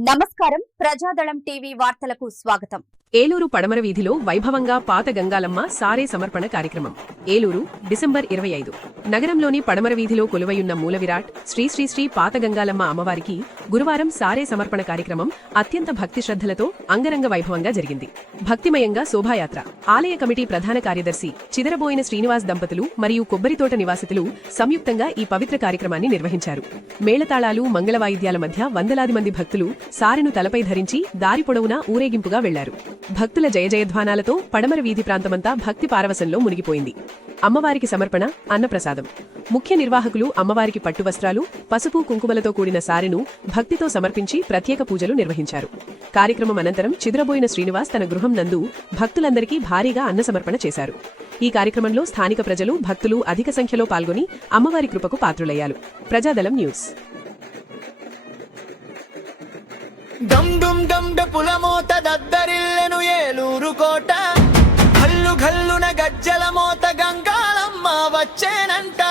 నమస్కారం. ప్రజాదళం టీవీ వార్తలకు స్వాగతం. ఏలూరు పడమర వీధిలో వైభవంగా పాత గంగాలమ్మ సారే సమర్పణ కార్యక్రమం. ఏలూరు డిసెంబర్ ఇరవై ఐదు. నగరంలోని పడమర వీధిలో కొలువయున్న మూల విరాట్ పాత గంగాలమ్మ అమ్మవారికి గురువారం సారే సమర్పణ కార్యక్రమం అత్యంత భక్తి శ్రద్ధలతో అంగరంగ వైభవంగా జరిగింది. భక్తిమయంగా శోభాయాత్ర. ఆలయ కమిటీ ప్రధాన కార్యదర్శి చిదరబోయిన శ్రీనివాస్ దంపతులు మరియు కొబ్బరితోట నివాసితులు సంయుక్తంగా ఈ పవిత్ర కార్యక్రమాన్ని నిర్వహించారు. మేళతాళాలు మంగళ వాయిద్యాల మధ్య వందలాది మంది భక్తులు సారెను తలపై ధరించి దారి పొడవునా ఊరేగింపుగా వెళ్ళారు. భక్తుల జయజయధ్వానాలతో పడమర వీధి ప్రాంతమంతా భక్తి పారవశంలో మునిగిపోయింది. అమ్మవారికి సమర్పణ అన్నప్రసాదం. ముఖ్య నిర్వాహకులు అమ్మవారికి పట్టు వస్త్రాలు పసుపు కుంకుమలతో కూడిన సారెను భక్తితో సమర్పించి ప్రత్యేక పూజలు నిర్వహించారు. కార్యక్రమం అనంతరం చిద్రబోయిన శ్రీనివాస్ తన గృహం నందు భక్తులందరికీ భారీగా అన్న సమర్పణ చేశారు. ఈ కార్యక్రమంలో స్థానిక ప్రజలు భక్తులు అధిక సంఖ్యలో పాల్గొని అమ్మవారి కృపకు పాత్రులయ్యారు. ప్రజాదళం న్యూస్. డమ్ డుమ్ డమ్ డపుల మోత దద్దరిల్లెను ఏలూరు కోట. గల్లు గల్లున గజ్జల మోత గంగాళమ్మ వచ్చేనంట.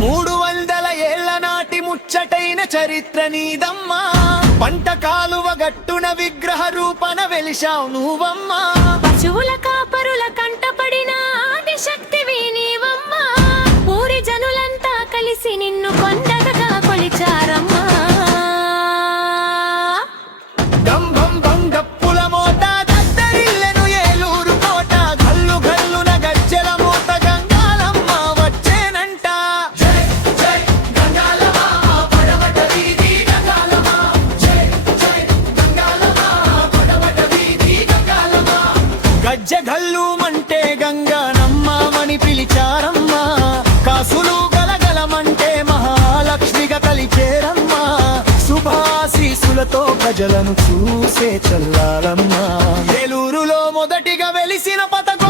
మూడు వందల ఏళ్ళ నాటి ముచ్చటైన చరిత్ర నీదమ్మా. పంట కాలువ గట్టున విగ్రహ రూపన వెలిశావు నువ్వమ్మా. పశువుల కాపరుల కంట ప్రజలను చూసే చల్లాలమ్మా. ఏలూరులో మొదటిగా వెలిసిన పథకం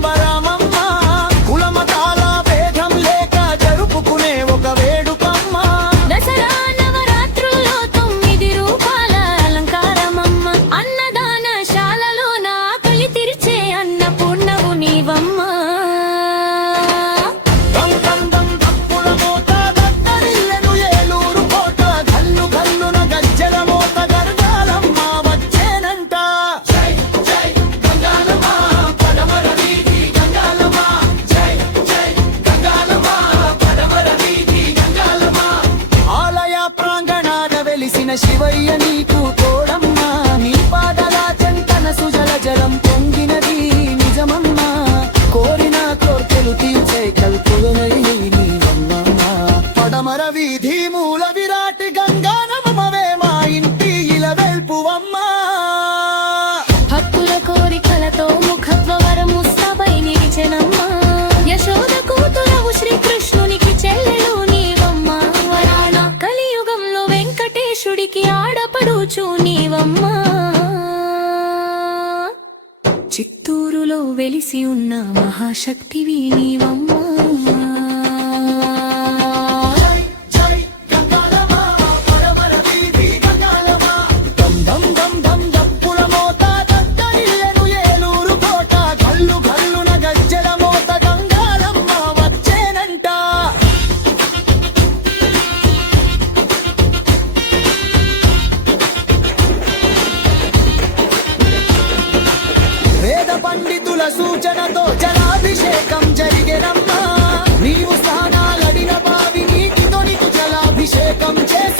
para శివయ్య నీకు ఆడపడుచు నీవమ్మా. చిత్తూరులో వెలిసి ఉన్న మహాశక్తివి నీవమ్మ. పండితుల సూచనతో జలాభిషేకం జరిగెనమ్మా నీవు స్నానాలడిన బావి నీటితో నీకు జలాభిషేకం చేసి